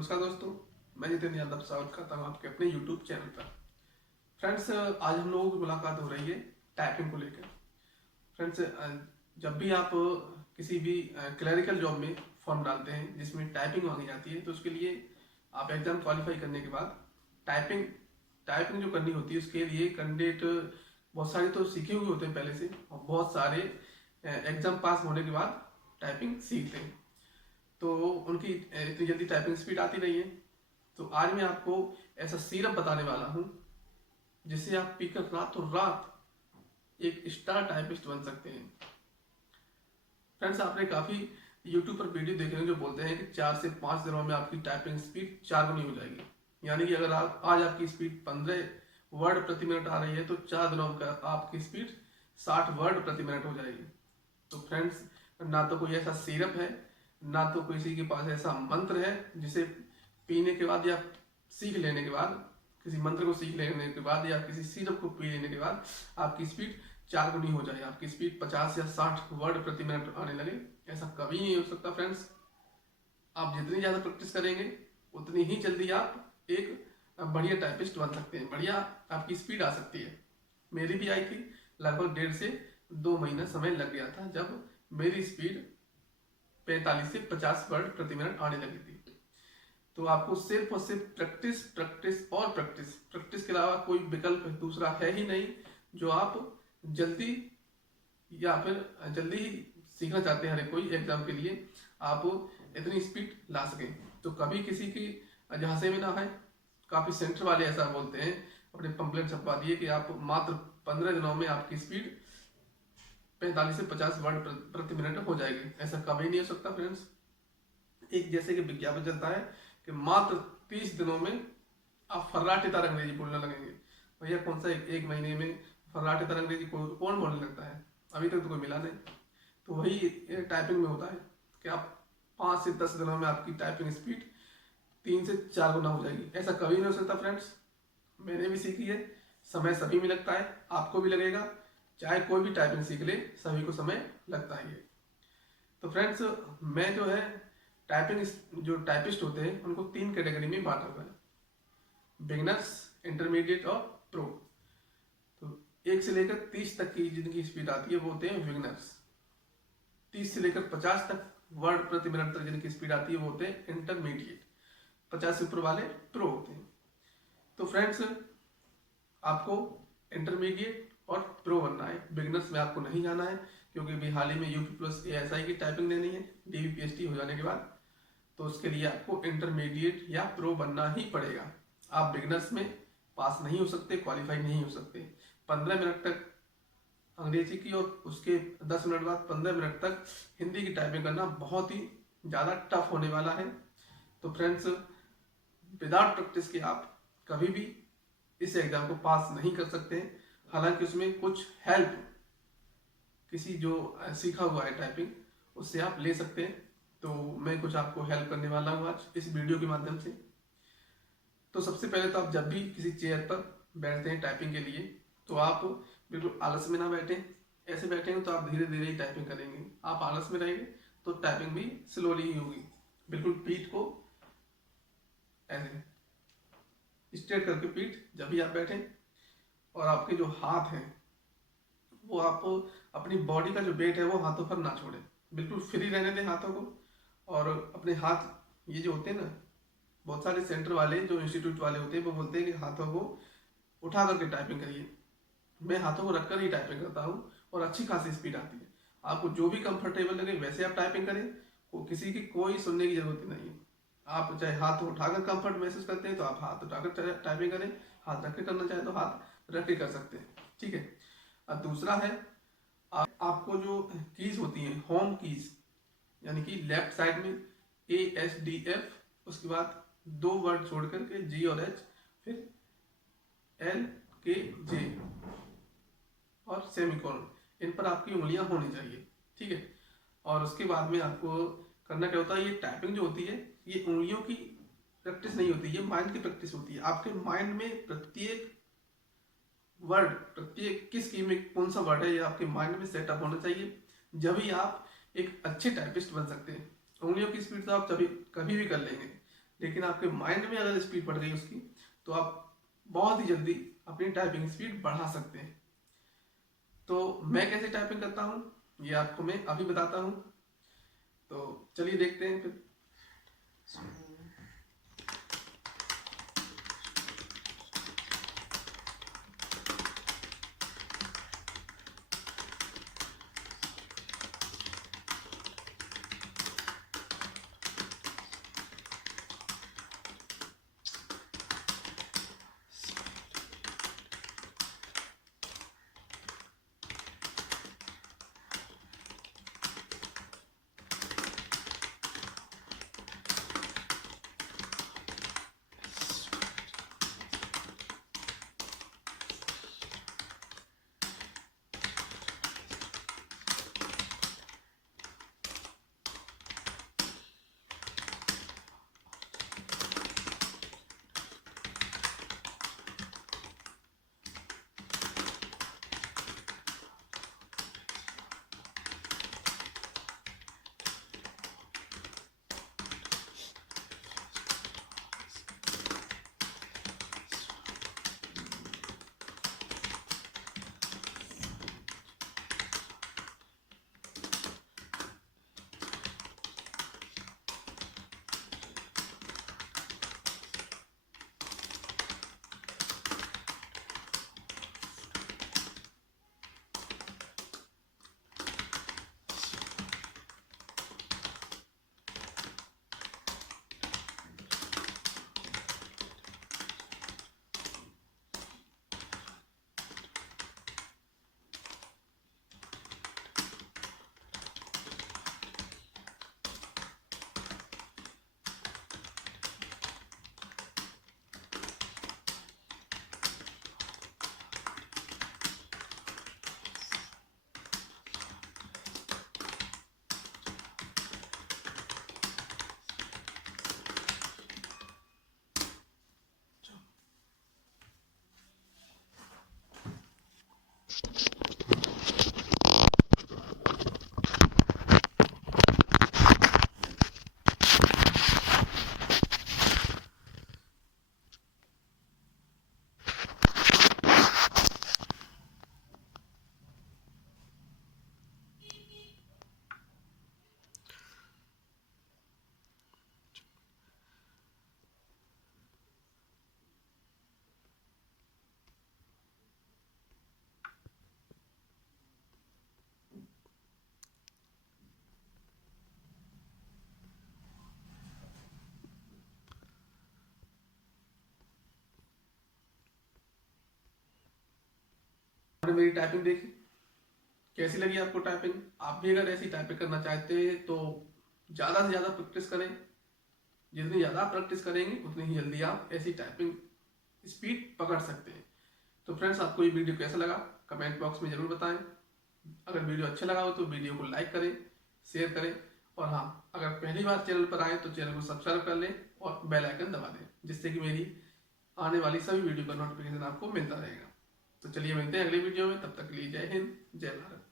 नमस्कार दोस्तों, मैं जितेंद्र यादव स्वागत करता हूँ आपके अपने YouTube चैनल पर। फ्रेंड्स, आज हम लोगों की मुलाकात हो रही है टाइपिंग को लेकर। फ्रेंड्स, जब भी आप किसी भी क्लरिकल जॉब में फॉर्म डालते हैं जिसमें टाइपिंग मांगी जाती है, तो उसके लिए आप एग्जाम क्वालिफाई करने के बाद टाइपिंग टाइपिंग जो करनी होती है उसके लिए कैंडिडेट बहुत सारे तो सीखे हुए होते हैं पहले से, और बहुत सारे एग्जाम पास होने के बाद टाइपिंग सीखते हैं, तो उनकी इतनी जल्दी टाइपिंग स्पीड आती नहीं है। तो आज मैं आपको ऐसा सीरप बताने वाला हूँ जिससे आप पीकर रातों रात एक स्टार टाइपिस्ट बन सकते हैं। फ्रेंड्स, आपने काफ़ी यूट्यूब पर वीडियो देखे हैं जो बोलते हैं कि 4 से 5 दिनों में आपकी टाइपिंग स्पीड 4 गुनी हो जाएगी। यानी कि अगर आप आज आपकी स्पीड 15 वर्ड प्रति मिनट आ रही है तो 4 दिनों में आपकी स्पीड 60 वर्ड प्रति मिनट हो जाएगी। तो फ्रेंड्स, ना तो कोई ऐसा सीरप है, ना तो किसी के पास ऐसा मंत्र है जिसे पीने के बाद या सीख लेने के बाद, किसी मंत्र को सीख लेने के बाद या किसी सीरप को पी लेने के बाद आपकी स्पीड 4 गुनी हो जाए, आपकी स्पीड 50 या 60 वर्ड प्रति मिनट आने लगे। ऐसा कभी नहीं हो सकता फ्रेंड्स। आप जितनी ज़्यादा प्रैक्टिस करेंगे उतनी ही जल्दी आप एक बढ़िया टाइपिस्ट बन सकते हैं, बढ़िया आपकी स्पीड आ सकती है। मेरी भी आई थी, लगभग 1.5 से 2 महीना समय लग गया था जब मेरी स्पीड 45 से 50 वर्ड प्रति मिनट आने लगी थी। तो आपको सिर्फ और सिर्फ प्रैक्टिस प्रैक्टिस और प्रैक्टिस प्रैक्टिस के अलावा कोई विकल्प दूसरा है ही नहीं जो आप जल्दी या फिर जल्दी ही सीखना चाहते हैं। हर कोई एग्जाम के लिए आप इतनी स्पीड ला सकें, तो कभी किसी की झांसे में ना है। काफ़ी सेंटर वाले ऐसा बोलते हैं, अपने पंपलेट छपवा दिए कि आप मात्र 15 दिनों में आपकी स्पीड 45 से 50 वर्ड प्रति मिनट हो जाएगी। ऐसा कभी नहीं हो सकता फ्रेंड्स। एक जैसे कि विज्ञापन चलता है कि मात्र 30 दिनों में आप फर्राटे तरह अंग्रेजी बोलने लगेंगे। भैया कौन सा एक महीने में फर्राटे तरह अंग्रेजी कौन बोलने लगता है? अभी तक तो कोई मिला नहीं। तो वही टाइपिंग में होता है कि आप 5 से 10 दिनों में आपकी टाइपिंग स्पीड 3 से 4 गुना हो जाएगी। ऐसा कभी नहीं हो सकता फ्रेंड्स। मैंने भी सीखी है, समय सभी में लगता है, आपको भी लगेगा। चाहे कोई भी टाइपिंग सीख ले, सभी को समय लगता ही है। तो फ्रेंड्स, मैं जो है टाइपिंग जो टाइपिस्ट होते हैं उनको 3 कैटेगरी में बांटा हुआ है, बिगनर्स, इंटरमीडिएट और प्रो। तो 1 से लेकर 30 तक की जिनकी स्पीड आती है वो होते हैं बिगनर्स। 30 से लेकर 50 तक वर्ड प्रति मिनट तक जिनकी स्पीड आती है वो होते हैं इंटरमीडिएट। 50 से ऊपर वाले प्रो होते हैं। तो फ्रेंड्स, आपको इंटरमीडिएट और प्रो बनना है। बिगनर्स में आपको नहीं जाना है क्योंकि अभी हाल ही में UP+ ASI की टाइपिंग देनी है DVPST हो जाने के बाद। तो उसके लिए आपको इंटरमीडिएट या प्रो बनना ही पड़ेगा। आप बिगनर्स में पास नहीं हो सकते, क्वालिफाई नहीं हो सकते। 15 मिनट तक अंग्रेजी की और उसके 10 मिनट बाद 15 मिनट तक हिंदी की टाइपिंग करना बहुत ही ज़्यादा टफ होने वाला है। तो फ्रेंड्स, विदाउट प्रैक्टिस के आप कभी भी इस एग्जाम को पास नहीं कर सकते हैं। हालांकि उसमें कुछ हेल्प किसी जो सीखा हुआ है टाइपिंग उससे आप ले सकते हैं। तो मैं कुछ आपको हेल्प करने वाला हूँ आज इस वीडियो के माध्यम से। तो सबसे पहले तो आप जब भी किसी चेयर पर बैठते हैं टाइपिंग के लिए, तो आप बिल्कुल आलस में ना बैठें। ऐसे बैठेंगे तो आप धीरे धीरे ही टाइपिंग करेंगे। आप आलस में रहेंगे तो टाइपिंग भी स्लोली ही होगी। बिल्कुल पीठ को ऐसे स्ट्रेट करके पीठ जब भी आप बैठें, और आपके जो हाथ हैं वो आप अपनी बॉडी का जो वेट है वो हाथों पर ना छोड़ें। बिल्कुल फ्री रहने दें हाथों को। और अपने हाथ ये जो होते हैं ना, बहुत सारे सेंटर वाले जो इंस्टीट्यूट वाले होते हैं वो बोलते हैं कि हाथों को उठा करके टाइपिंग करिए। मैं हाथों को रखकर ही टाइपिंग करता हूँ और अच्छी खासी स्पीड आती है। आपको जो भी कंफर्टेबल लगे वैसे आप टाइपिंग करें, किसी की कोई सुनने की जरूरत नहीं है। आप चाहे हाथ उठाकर कंफर्ट महसूस करते हैं तो आप हाथ उठाकर टाइपिंग करें, हाथ रख के करना चाहे तो हाथ रख के कर सकते हैं, ठीक है। अब दूसरा है, आपको जो कीज होती हैं होम कीज, यानी कि लेफ्ट साइड में ASDF, उसके बाद 2 वर्ड छोड़ करके G और H, फिर LKJ और सेमीकोलन, इन पर आपकी उंगलियां होनी चाहिए, ठीक है। और उसके बाद में आपको करना क्या होता है, ये टाइपिंग जो होती है ये उंगलियों की प्रैक्टिस नहीं होती, ये माइंड की प्रैक्टिस होती है। आपके माइंड में प्रत्येक वर्ड, प्रत्येक किस की में कौन सा वर्ड है, ये आपके माइंड में सेटअप होना चाहिए। जब ही आप एक अच्छे टाइपिस्ट बन सकते हैं। उंगलियों की स्पीड तो आप कभी भी कर लेंगे, लेकिन आपके माइंड में अगर स्पीड बढ़ गई उसकी, तो आप बहुत ही जल्दी अपनी टाइपिंग स्पीड बढ़ा सकते हैं। तो मैं कैसे टाइपिंग करता हूँ ये आपको मैं अभी बताता हूँ। तो चलिए देखते हैं फिर। आपने मेरी टाइपिंग देखी, कैसी लगी आपको टाइपिंग? आप भी अगर ऐसी टाइपिंग करना चाहते हैं तो ज़्यादा से ज़्यादा प्रैक्टिस करें। जितनी ज़्यादा प्रैक्टिस करेंगे उतनी ही जल्दी आप ऐसी टाइपिंग स्पीड पकड़ सकते हैं। तो फ्रेंड्स, आपको ये वीडियो कैसा लगा कमेंट बॉक्स में ज़रूर बताएं। अगर वीडियो अच्छा लगा हो तो वीडियो को लाइक करें, शेयर करें, और हाँ, अगर पहली बार चैनल पर आए तो चैनल को सब्सक्राइब कर लें और बेल आइकन दबा दें, जिससे कि मेरी आने वाली सभी वीडियो का नोटिफिकेशन आपको मिलता रहेगा। तो चलिए मिलते हैं अगली वीडियो में, तब तक के लिए जय हिंद, जय भारत।